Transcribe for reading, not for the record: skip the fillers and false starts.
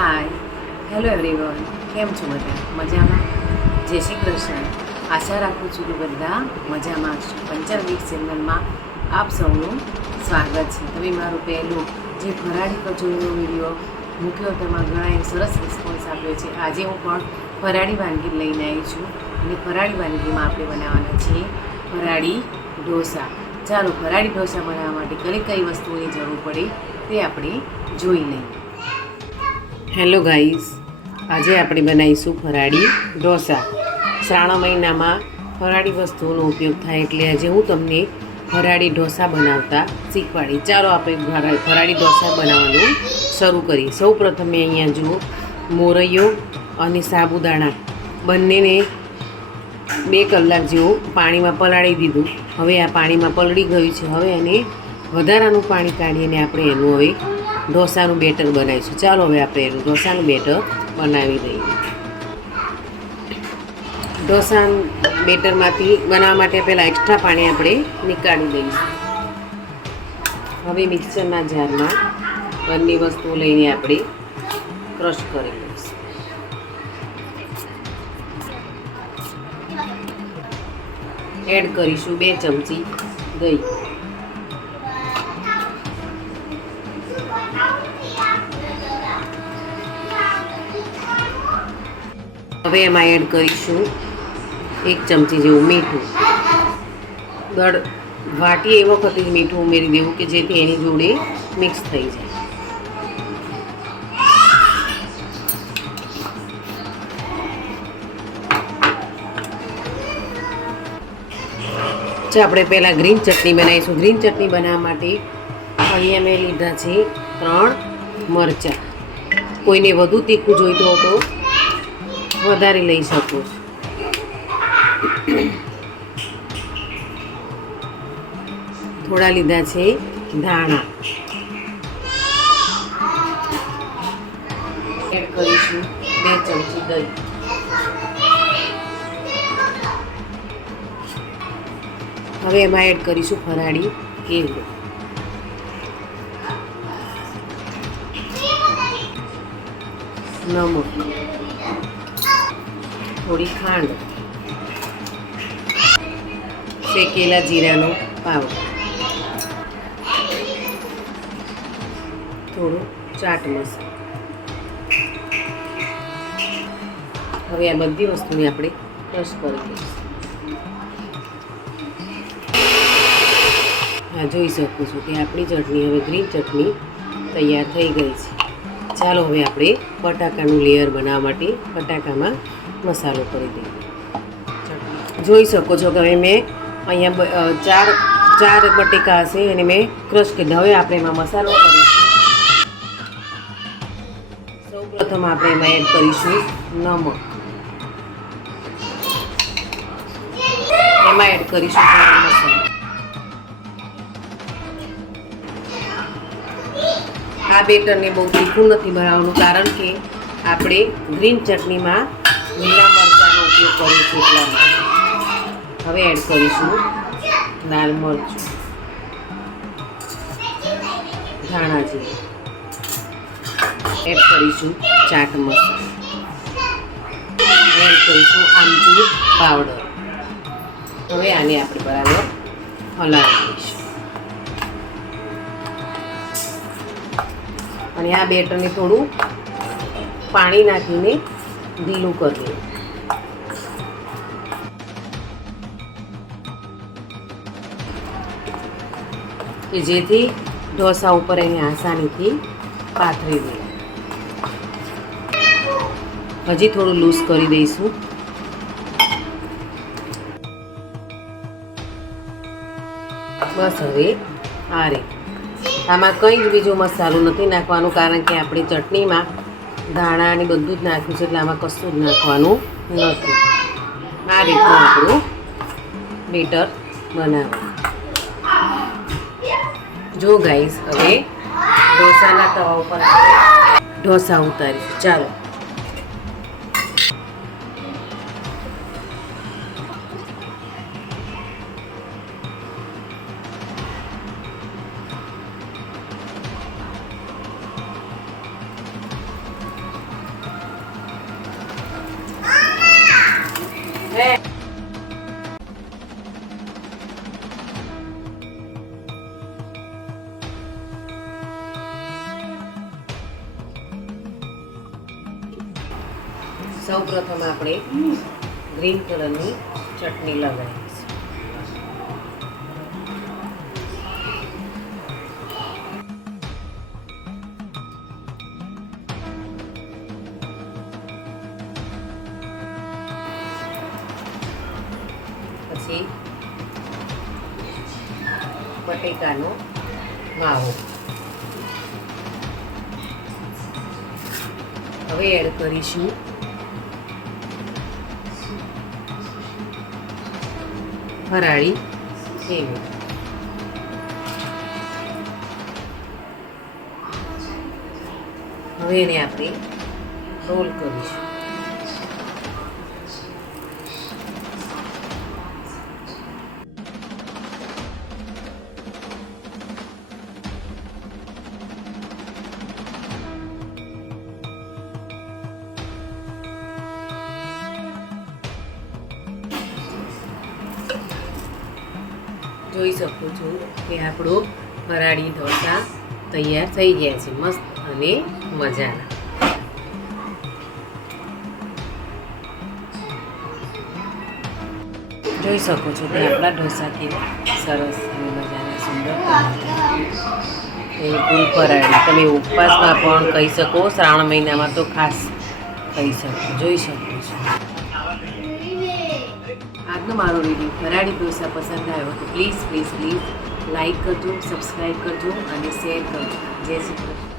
હાય, hello everyone, કેમ છો બધા? મજામાં? જય શ્રી કૃષ્ણ. આશા રાખું છું કે બધા મજામાં છો. પંચર વીક ચેનલમાં આપ સૌનું સ્વાગત છે. તમે મારું પહેલું જે ફરાળી કચોરીનો વિડીયો મૂક્યો તેમાં ઘણાએ સરસ રિસ્પોન્સ આપ્યો છે. આજે હું પણ ફરાળી વાનગી લઈને આવી છું અને ફરાળી વાનગીમાં આપણે બનાવવાના છીએ ફરાળી ઢોસા. ચાલો ફરાળી ઢોસા બનાવવા માટે કઈ કઈ વસ્તુઓની જરૂર પડે તે આપણે જોઈ લઈએ. હેલો ગાઈઝ, આજે આપણે બનાવીશું ફરાળી ઢોસા. શ્રાવણ મહિનામાં ફરાળી વસ્તુઓનો ઉપયોગ થાય એટલે આજે હું તમને ફરાળી ઢોસા બનાવતા શીખવાડી. ચાલો આપણે ફરાળી ઢોસા બનાવવાનું શરૂ કરીએ. સૌ પ્રથમ મેં અહીંયા જુઓ મોરૈયો અને સાબુદાણા બંનેને 2 કલાક જેવું પાણીમાં પલાળી દીધું. હવે આ પાણીમાં પલળી ગયું છે. હવે એને વધારાનું પાણી કાઢીને આપણે એનું હવે ઢોસાનું બેટર બનાવીશું. ચાલો હવે આપણે એનું ઢોસાનું બેટર બનાવી દઈએ. ઢોસા બેટરમાંથી બનાવવા માટે પહેલાં એક્સ્ટ્રા પાણી આપણે નીકાળી દઈશું. હવે મિક્સરના જારમાં બંને વસ્તુઓ લઈને આપણે ક્રશ કરી લઈશું. એડ કરીશું 2 ચમચી દહીં. હવે એમાં એડ કરીશું 1 ચમચી જેવું મીઠું. દળ વાટીએ એ વખતે જ મીઠું ઉમેરી દેવું કે જેથી એની જોડે મિક્સ થઈ જાય. આપણે પહેલાં ગ્રીન ચટણી બનાવીશું. ગ્રીન ચટણી બનાવવા માટે અહીંયા મેં લીધા છે 3 મરચાં. કોઈને વધુ તીખું જોઈતું હોય તો વધારે લઈ શકો. થોડા લીધા છે ધાણા. એડ કરીશું 2 ચમચી દહીં. હવે એમાં એડ કરીશું ફરાળી કેવડો. નમક, થોડી ખાંડ, શેકેલા જીરાનો પાવડર, થોડું ચાટ મસાલો. હવે આ બધી વસ્તુને આપણે ક્રશ કરી દઈશું. હા, જોઈ શકો છો કે આપણી ચટણી હવે ગ્રીન ચટણી તૈયાર થઈ ગઈ છે. ચાલો હવે આપણે બટાકાનું લેયર બનાવવા માટે બટાકામાં મસાલો કરી દઈએ. જોઈ શકો છો કે હવે મેં અહીંયા 4 બટેકા હશે અને મેં ક્રશ કરી. હવે આપણે એમાં મસાલો કરીશું. સૌ પ્રથમ આપણે એમાં એડ કરીશું નમક. એમાં એડ કરીશું ગરમ મસાલો. આ બેટરને બહુ તીખું નથી બનાવવાનું કારણ કે આપણે ગ્રીન ચટણીમાં લીલા મરચાંનો ઉપયોગ કરીશું એટલા માટે. હવે એડ કરીશું લાલ મરચું, ધાણા જીરું, એડ કરીશું ચાટ મસાલો, એડ કરીશું આમચૂર પાવડર. હવે આને આપણે બરાબર હલાવી દઈશું અને આ બેટરને થોડું પાણી નાખીને ઢીલું કરી દેવું કે જેથી ઢોસા ઉપર એને આસાનીથી પાથરી દે. હજી થોડું લૂઝ કરી દઈશું. બસ હવે આ રીતે. આમાં કંઈ જ બીજો મસાલો નથી નાખવાનું કારણ કે આપણી ચટણીમાં ધાણા અને બધું જ નાખ્યું છે એટલે આમાં કશું જ નાખવાનું નથી. આ રીતનું આપણું બેટર બનાવવાનું. જો ગાઈસ, હવે ઢોસાના તવા ઉપર ઢોસા ઉતારીશું. ચાલો સૌ પ્રથમ આપણે ગ્રીન કલરની ચટણી લગાવીશું. પછી બટેકાનો માવો. હવે એડ કરીશું ફરાળી સેવ. હવે એને આપણે રોલ કરીશું. જોઈ શકો છો કે આપણો ફરાળી ઢોસા તૈયાર થઈ ગયા છે, મસ્ત અને મજાના. જોઈ શકો છો કે આપણા ઢોસા કેવા સરસ અને મજાના સુંદર બિલકુલ ફરાળી. તમે ઉપવાસમાં પણ કહી શકો, શ્રાવણ મહિનામાં તો ખાસ કહી શકો. જોઈ શકો છો આજનો મારો વિડીયો ફરાળી ઢોસા પસંદ આવ્યો તો પ્લીઝ લાઈક કરજો, સબસ્ક્રાઈબ કરજો અને શેર કરજો. જય શ્રી કૃષ્ણ.